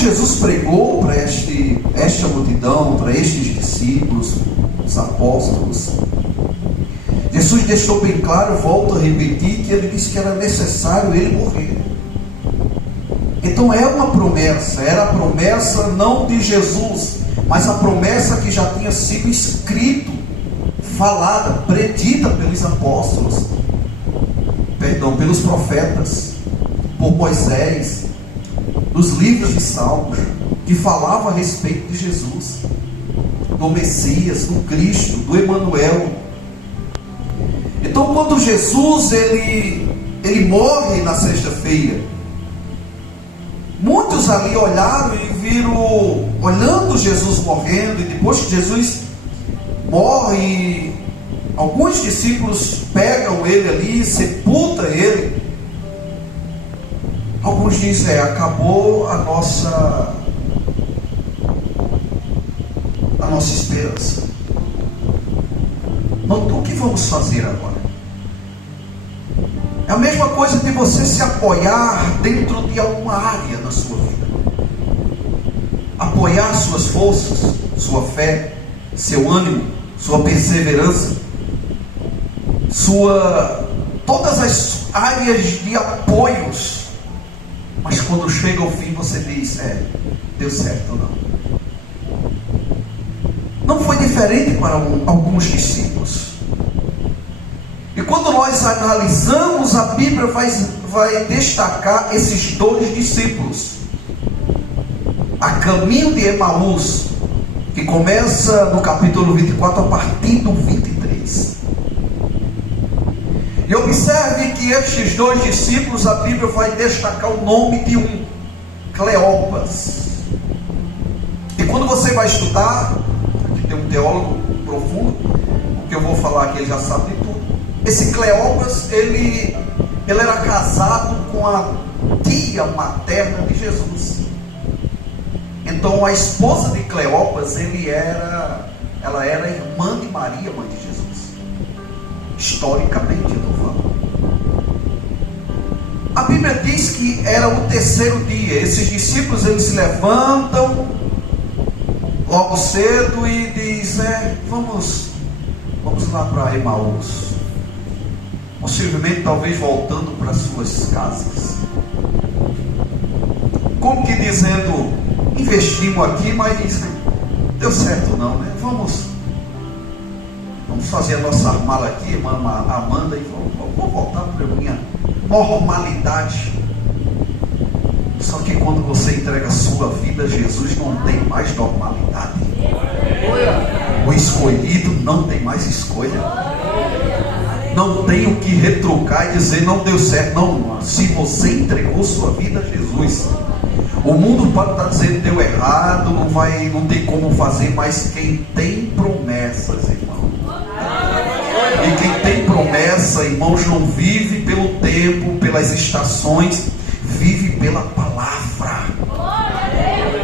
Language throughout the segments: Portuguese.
Jesus pregou para esta multidão, para estes discípulos, os apóstolos, Jesus deixou bem claro, volto a repetir, que ele disse que era necessário ele morrer. Então é uma promessa, era a promessa não de Jesus, mas a promessa que já tinha sido escrito, falada, predita pelos apóstolos, pelos profetas, por Moisés, nos livros de Salmos, que falava a respeito de Jesus, do Messias, do Cristo, do Emanuel. Então, quando Jesus ele morre na sexta-feira, muitos ali olharam e viram, olhando Jesus morrendo, e depois que Jesus morre, alguns discípulos pegam ele ali, sepultam ele. Alguns dizem, acabou a nossa esperança. Então, o que vamos fazer agora? É a mesma coisa de você se apoiar dentro de alguma área da sua vida. Apoiar suas forças, sua fé, seu ânimo, sua perseverança, todas as áreas de apoios. Mas quando chega ao fim você diz, deu certo ou não? Não foi diferente para alguns discípulos. E quando nós analisamos, a Bíblia vai destacar esses dois discípulos. A caminho de Emaús, que começa no capítulo 24 a partir do 23. E observe que estes dois discípulos, a Bíblia vai destacar o nome de um, Cleopas. E quando você vai estudar, aqui tem um teólogo profundo, o que eu vou falar aqui ele já sabe de tudo. Esse Cleopas, ele era casado com a tia materna de Jesus. Então a esposa de Cleopas, ela era irmã de Maria, mãe de Jesus. Historicamente eu estou falando. A Bíblia diz que era o terceiro dia. Esses discípulos eles se levantam logo cedo e dizem, vamos lá para Emaús. Possivelmente talvez voltando para suas casas. Como que dizendo, investimos aqui, mas deu certo não, né? Vamos fazer a nossa mala aqui, irmã Amanda, e vou voltar para a minha normalidade. Só que quando você entrega a sua vida a Jesus, não tem mais normalidade. O escolhido não tem mais escolha. Não tem o que retrucar e dizer não deu certo. Não, se você entregou sua vida a Jesus, o mundo pode estar dizendo deu errado, não tem como fazer, mas quem tem promessas, irmão. E quem tem promessa, irmãos, não vive pelo tempo, pelas estações, vive pela palavra.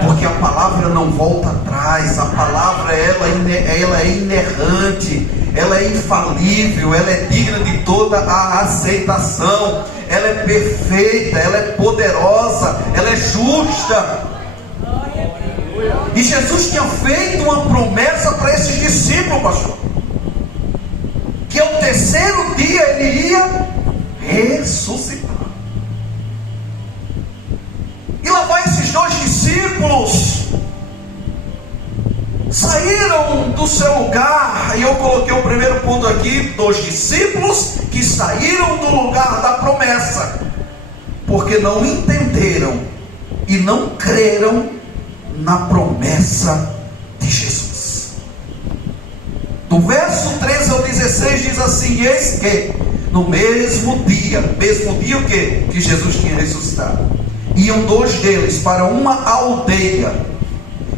Porque a palavra não volta atrás. A palavra ela é inerrante, ela é infalível, ela é digna de toda a aceitação. Ela é perfeita, ela é poderosa, ela é justa. E Jesus tinha feito uma promessa para esses discípulos, pastor, que ao terceiro dia ele ia ressuscitar. E lá vai esses dois discípulos, saíram do seu lugar. E eu coloquei o primeiro ponto aqui, dos discípulos que saíram do lugar da promessa, porque não entenderam e não creram na promessa de Jesus. Do verso 13 ao 16 diz assim: eis que no mesmo dia o que? Que Jesus tinha ressuscitado, iam dois deles para uma aldeia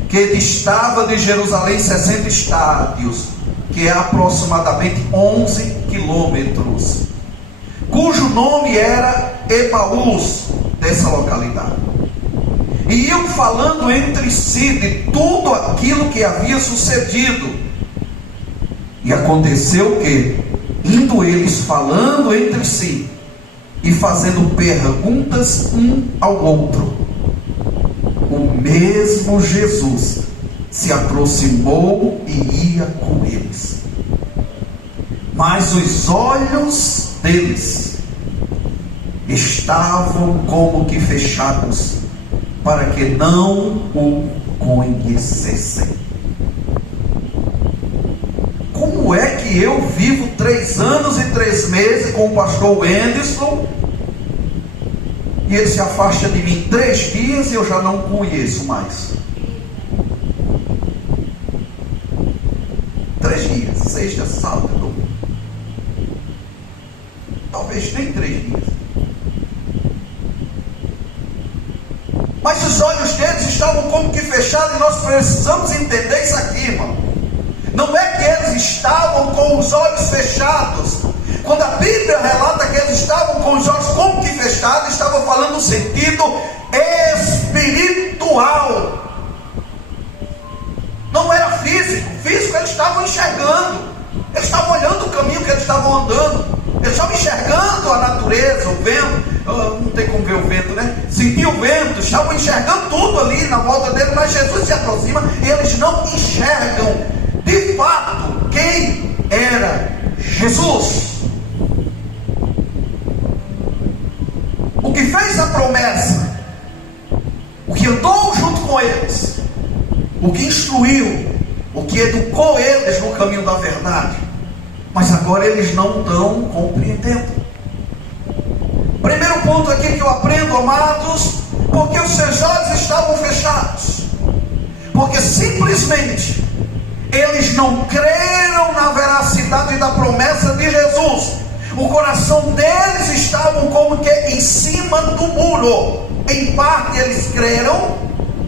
que distava de Jerusalém 60 estádios, que é aproximadamente 11 quilômetros, cujo nome era Emaús, dessa localidade. E iam falando entre si de tudo aquilo que havia sucedido. E aconteceu que, indo eles falando entre si e fazendo perguntas um ao outro, o mesmo Jesus se aproximou e ia com eles. Mas os olhos deles estavam como que fechados, para que não o conhecessem. Como é que eu vivo 3 anos e 3 meses com o pastor Wenderson e ele se afasta de mim 3 dias e eu já não conheço mais? 3 dias, sexta, sábado, domingo. Talvez nem 3 dias. Mas os olhos deles estavam como que fechados, e nós precisamos entender isso aqui, irmão. Não é que eles estavam com os olhos fechados. Quando a Bíblia relata que eles estavam com os olhos como que fechados, estava falando no sentido espiritual. Não era físico. Físico eles estavam enxergando. Eles estavam olhando o caminho que eles estavam andando. Eles estavam enxergando a natureza, o vento. Não tem como ver o vento, né? Sentia o vento, estavam enxergando tudo ali na volta dele, mas Jesus se aproxima e eles não enxergam de fato quem era Jesus. O que fez a promessa, o que andou junto com eles, o que instruiu, o que educou eles no caminho da verdade, mas agora eles não estão compreendendo. Primeiro ponto aqui que eu aprendo, amados, porque os seus olhos estavam fechados, porque simplesmente eles não creram na veracidade da promessa de Jesus. O coração deles estava como que em cima do muro. Em parte eles creram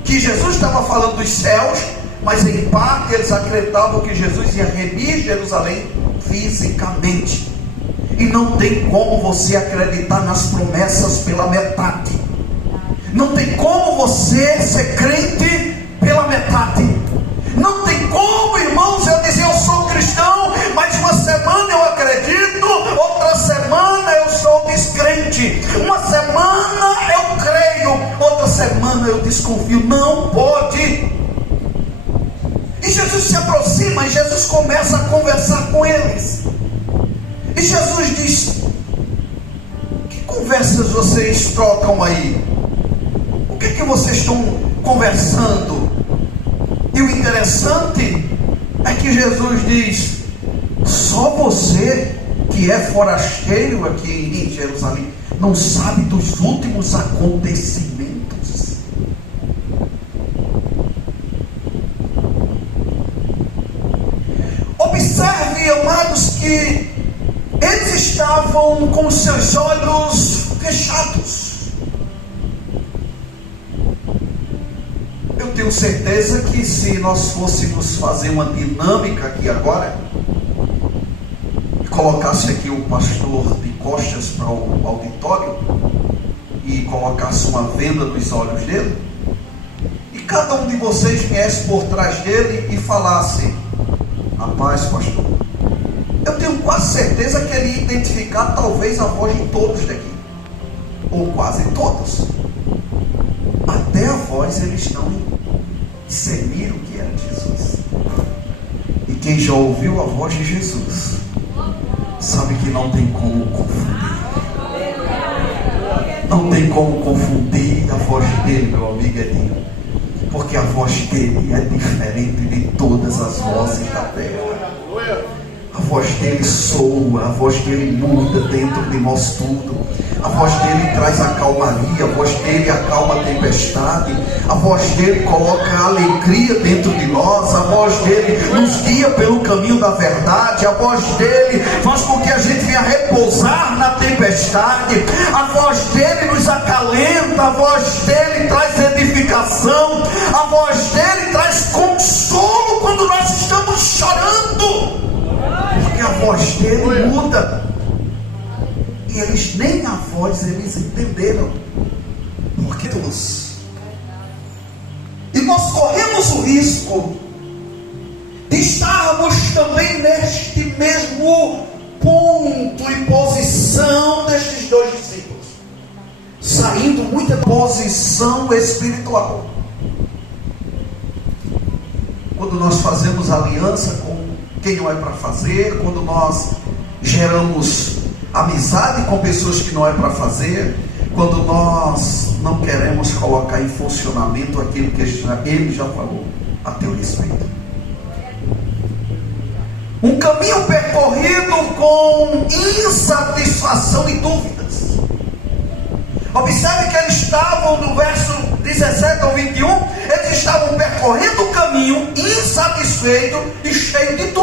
que Jesus estava falando dos céus, mas em parte eles acreditavam que Jesus ia remir Jerusalém fisicamente. E não tem como você acreditar nas promessas pela metade. Não tem como você ser crente pela metade. Não tem como, irmãos, eu dizer eu sou cristão, mas uma semana eu acredito, outra semana eu sou descrente, uma semana eu creio, outra semana eu desconfio. Não pode. E Jesus se aproxima e Jesus começa a conversar com eles. E Jesus diz: que conversas vocês trocam aí? O que é que vocês estão conversando? E o interessante é que Jesus diz: só você que é forasteiro aqui em Jerusalém não sabe dos últimos acontecimentos. Observe, amados, que eles estavam com os seus olhos fechados. Eu tenho certeza que se nós fôssemos fazer uma dinâmica aqui agora, e colocasse aqui o pastor de costas para o auditório, e colocasse uma venda nos olhos dele, e cada um de vocês viesse por trás dele e falasse: rapaz, pastor, eu tenho quase certeza que ele ia identificar talvez a voz de todos daqui, ou quase todos. Até a voz eles não discerniram que era Jesus. E quem já ouviu a voz de Jesus sabe que não tem como confundir. Não tem como confundir a voz dele, meu amigo Edinho, porque a voz dele é diferente de todas as vozes da terra. A voz dele soa, a voz dele muda dentro de nós tudo. A voz dele traz a calmaria, a voz dele acalma a tempestade, a voz dele coloca a alegria dentro de nós, a voz dele nos guia pelo caminho da verdade, a voz dele faz com que a gente venha repousar na tempestade, a voz dele nos acalenta, a voz dele traz edificação, a voz dele traz consolo quando nós estamos chorando, porque a voz dele muda. E eles nem a voz eles entenderam. Porque Deus. E nós corremos o risco de estarmos também neste mesmo ponto e posição destes 2 discípulos, saindo muita posição espiritual, Quando nós fazemos aliança com quem não é para fazer, quando nós geramos amizade com pessoas que não é para fazer, quando nós não queremos colocar em funcionamento aquilo que ele já falou a teu respeito. Um caminho percorrido com insatisfação e dúvidas. Observe que eles estavam no verso 17 ao 21, eles estavam percorrendo o caminho insatisfeito e cheio de dúvidas.